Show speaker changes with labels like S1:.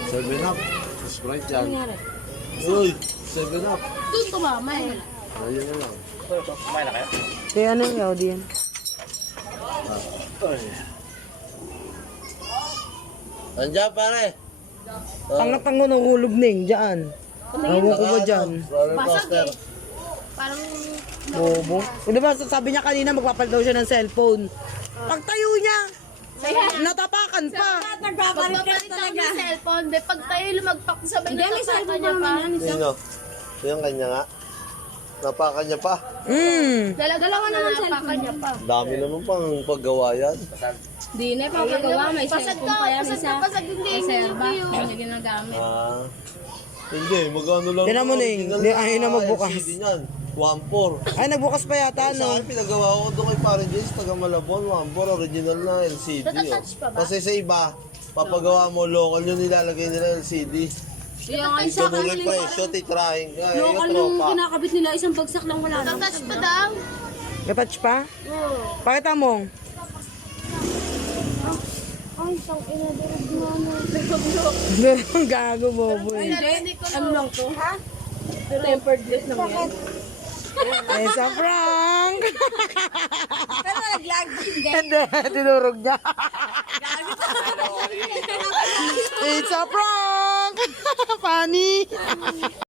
S1: 7 up. Sprite yan.
S2: Nangyari.
S1: Uy, 7 up.
S2: Doon tumama eh.
S1: Ayun na lang.
S3: Kumain na kayo?
S4: Kaya ano yung yaw din?
S1: Ay. Andiyan pare.
S4: Tangatang ko ng hulog ning dyan. Ewan ko ba dyan?
S1: Roller
S2: Basag
S1: coaster.
S2: eh. Parang
S4: Bobo. O diba sabi niya kanina magpapalit daw siya ng cellphone. Pagtayo niya, natapakan pa.
S2: pagpapalit ako ng cellphone. Be, pag tayo lumagpak sabay na tapakan niya pa.
S1: Sino? Yung kanya nga. Napakan niya pa.
S2: Dalawa na napakan niya pa.
S1: Dami naman pang paggawa yan.
S5: Di na papagawa, may
S2: Pasag
S5: cellphone
S2: ka,
S5: pa yan,
S2: pasag
S5: isa.
S2: ka, pasag hindi.
S5: May serba,
S2: Hindi yun.
S5: hindi ginagamit.
S1: Ah. Hindi, magkano lang.
S4: Tingnan mo,
S1: yung
S4: Ning.
S1: original
S4: Hindi, ayaw na magbukas.
S1: LCD niyan. 1.4.
S4: Ay, nagbukas pa yata,
S1: Sa
S4: no?
S1: akin, pinagawa ko doon kay Pare Jace, taga Malabon, 1.4, original na LCD.
S2: Natatouch pa ba?
S1: Kasi sa iba, papagawa mo local yun, nilalagay nila LCD.
S5: Yung nga isa,
S1: Ganun yung presyo, titrahin ka. Eh,
S5: local
S1: yung
S5: yung
S1: tropa.
S5: kinakabit nila, isang bagsak lang wala na.
S2: Natatouch pa daw.
S4: Natouch pa? Pakita mo.
S2: Ay, isang inadirog na ano.
S4: Ang gago, bobo eh.
S5: Ano lang to? Ha? Tempered glass lang yan.
S4: Ay, sa prank! Hindi, tinurog niya. It's a prank! Funny!